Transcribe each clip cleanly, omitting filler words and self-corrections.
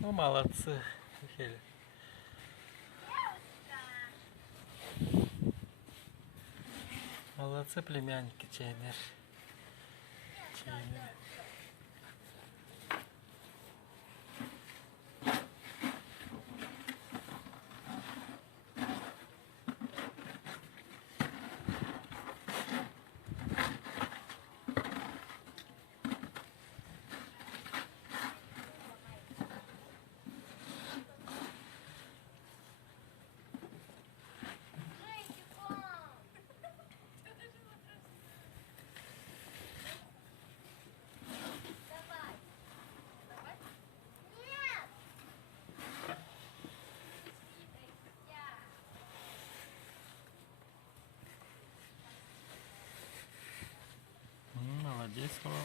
Ну, молодцы. Молодцы племянники, Чейнер. Чейнер. Молодец, молодец.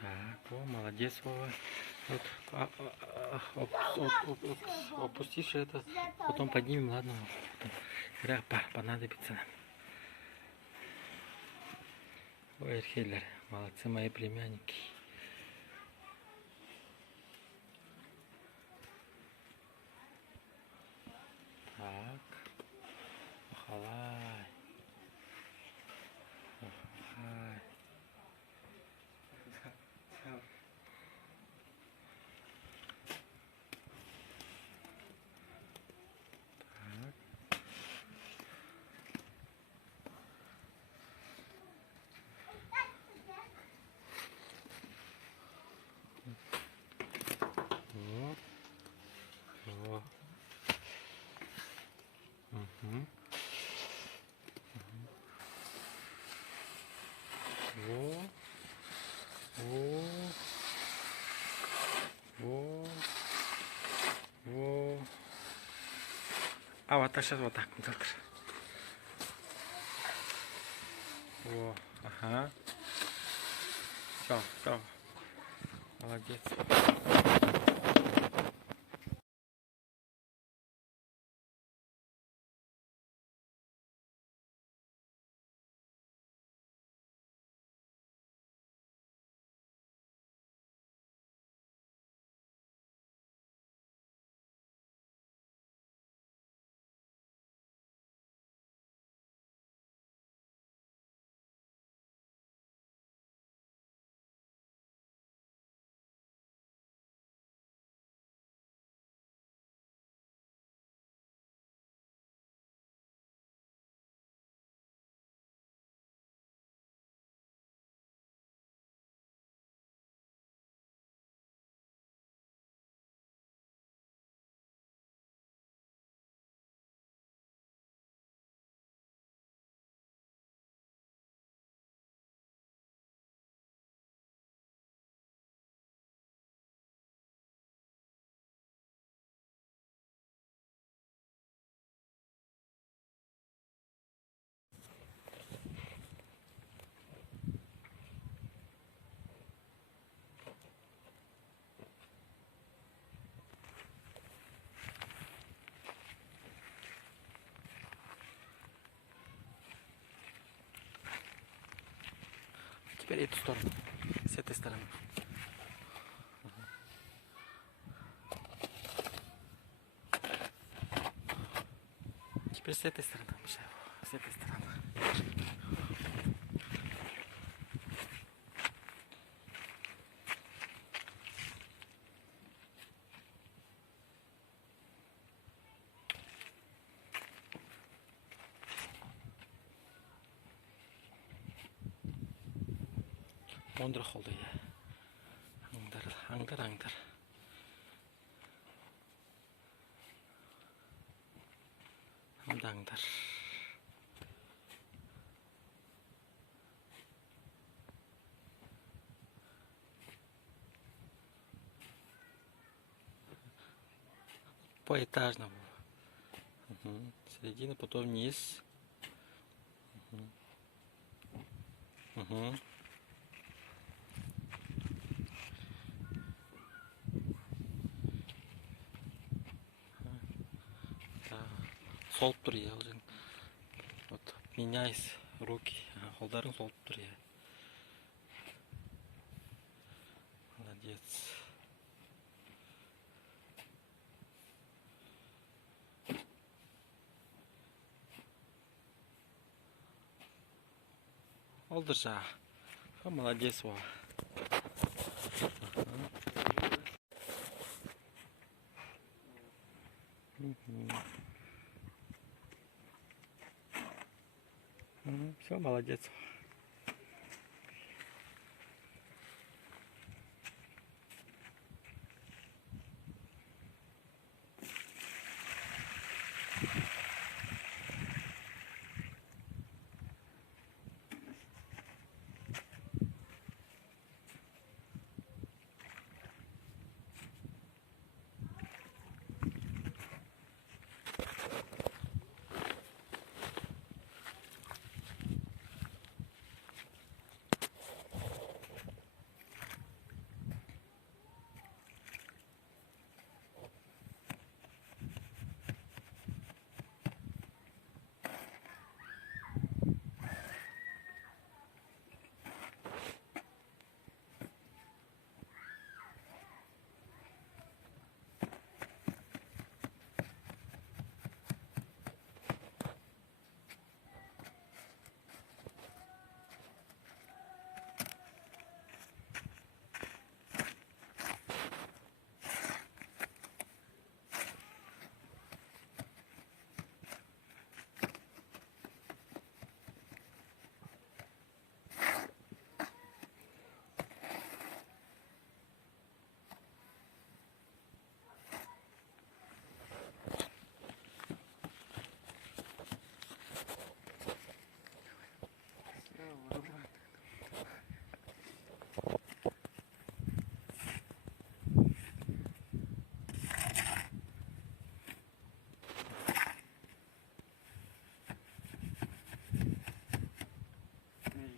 Так, о, молодец, Вова. Вот, опустишь это, потом поднимем, ладно? Когда понадобится. Ой, Эрхелер, молодцы мои племянники. Так, охалай. Охалай. Вот. Вот. Угу. Вот. Вот. Вот. Вот. А вот так, сейчас вот так. Вот. Во. Ага. Все, все. Молодец. Теперь эту сторону. С этой стороны. Теперь с этой стороны, Миша. С этой стороны. Мондра холды. Аңдар. Аңдар. Поэтажно. Середина, потом вниз. Угу. Да. Солып тұр, иә, вот, меняйся руки, қолдарың солып тұр, иә. Молодец. Олдыр жа. Молодец, ва. Все, молодец.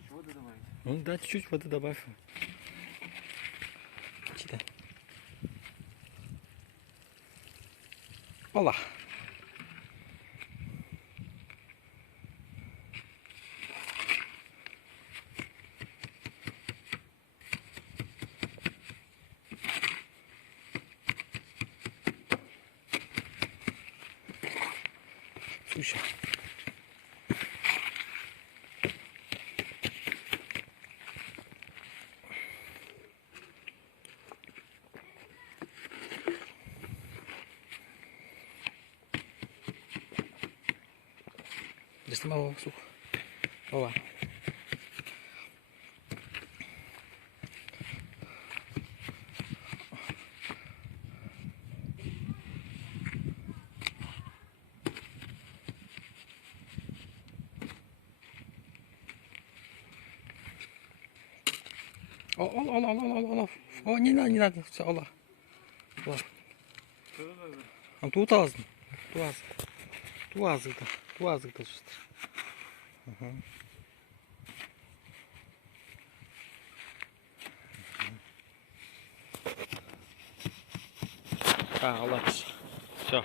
Воду добавить? Ну да, чуть-чуть воды добавь. Читай. Ола. Слушай. Снимай его, сух. Ола. Ола. О, не надо, все, ола. Ола. Тут азын. Ту азықты жүстір. Оладыш. Все.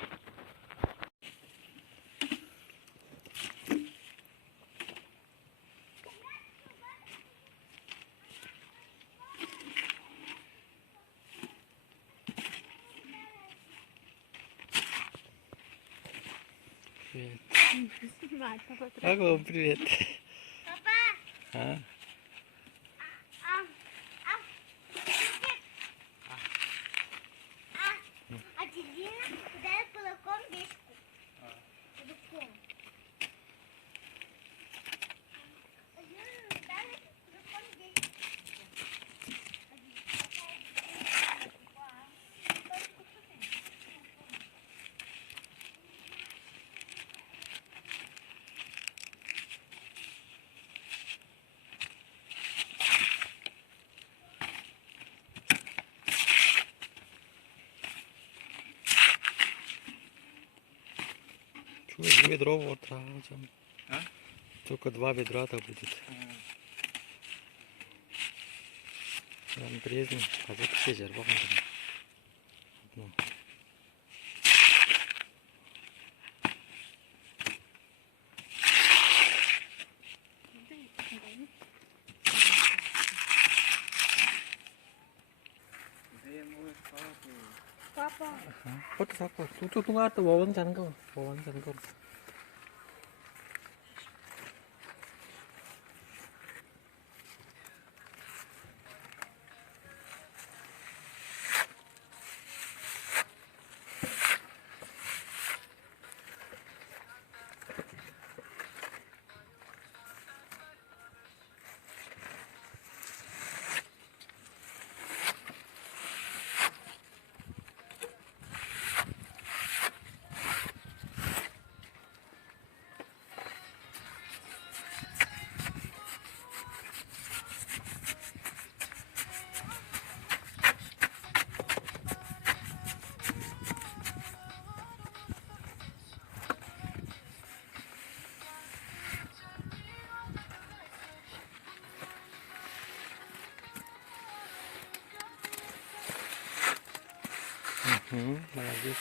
Привет. Снимать, папа. Ого, привет. Папа. А тебе дай кулаком бешку. Кулаком. ведро вот, А? Только 2 ведра-то будет. Там брезни, а вот все жерба одно. Где можешь палку? Папа. Вот так вот. Тут ладно, вован джангл. Молодец.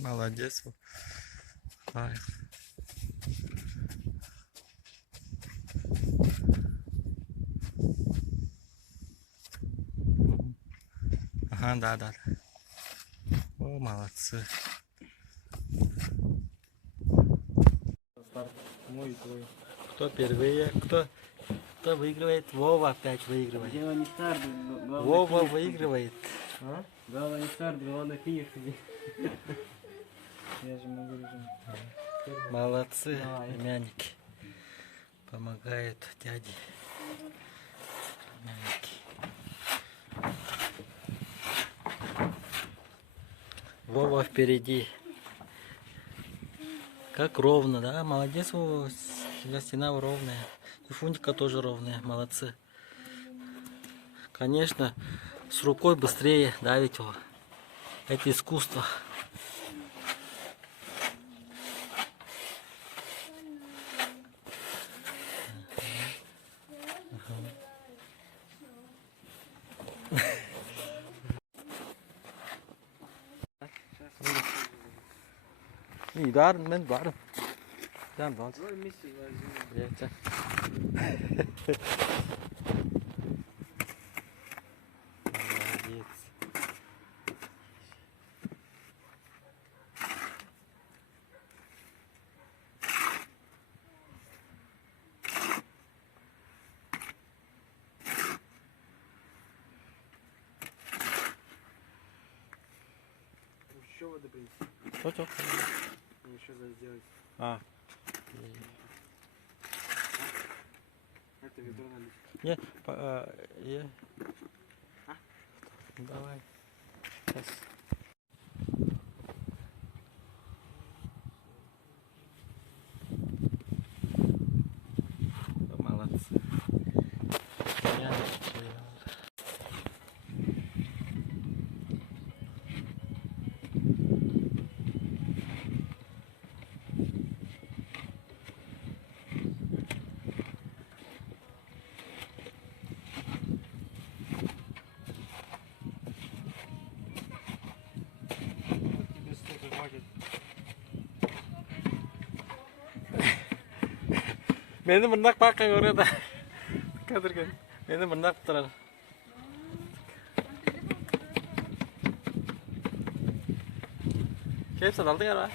Молодец. Ай. Ага, да. О, молодцы. Старт мой и твой. Кто первый? Кто выигрывает? Вова опять выигрывает. Дело не старт, главное Вова финиш. выигрывает. А? Главное не старт, главное финиш. Я же могу уже. Молодцы, Давай. племянники. Помогают дяде. Племянники. Вова впереди. Как ровно, да? Молодец, Вова. Стена ровная. И фунтика тоже ровная. Молодцы. Конечно, с рукой быстрее давить его. Это искусство. İyi, darım ben darım. Can var. Давай вместе возьмем. Я тебя. Молодец. Еще воды принести. Что? Еще надо сделать. А. Это ведро налить. Не, е. Давай. Сейчас. Молодцы. Тебе столько хватит. Meni mırnak bakın orada. Kadırgan. Meni mırnak tutar. Hepsi aldın ya.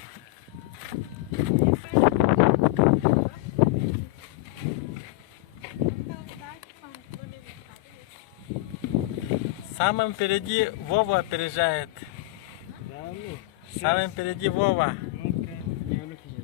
Самым впереди Вова опережает. Да ну. Самым впереди Вова. Ну-ка, не улыбнись.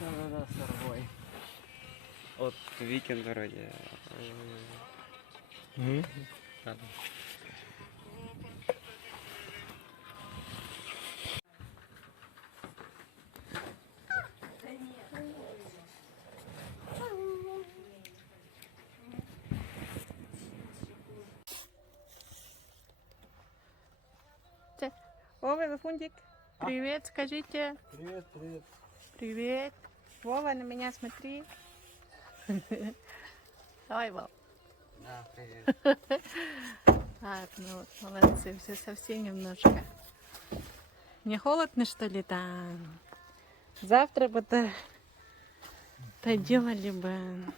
Да, старбой. От викинг вроде. Ладно. Вова, Фунтик, привет, скажите. Привет, привет. Привет. Вова, на меня смотри. Давай, Вова. Да, привет. Так, ну вот, молодцы, все совсем немножко. Не холодно, что ли, там? Завтра бы доделали бы.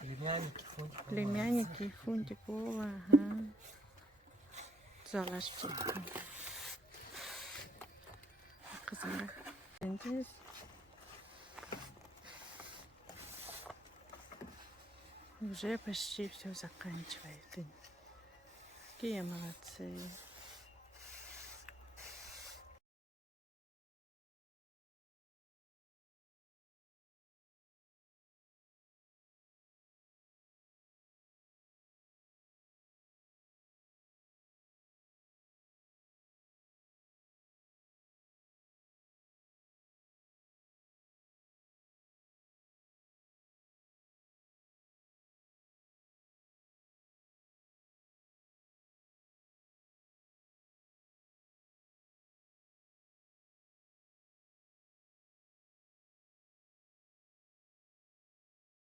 Племянники, Фунтик. Племянники и Фунтик, Вова, ага. Залажчик. Кызым. Здесь. Уже почти все заканчивает. Какие молодцы.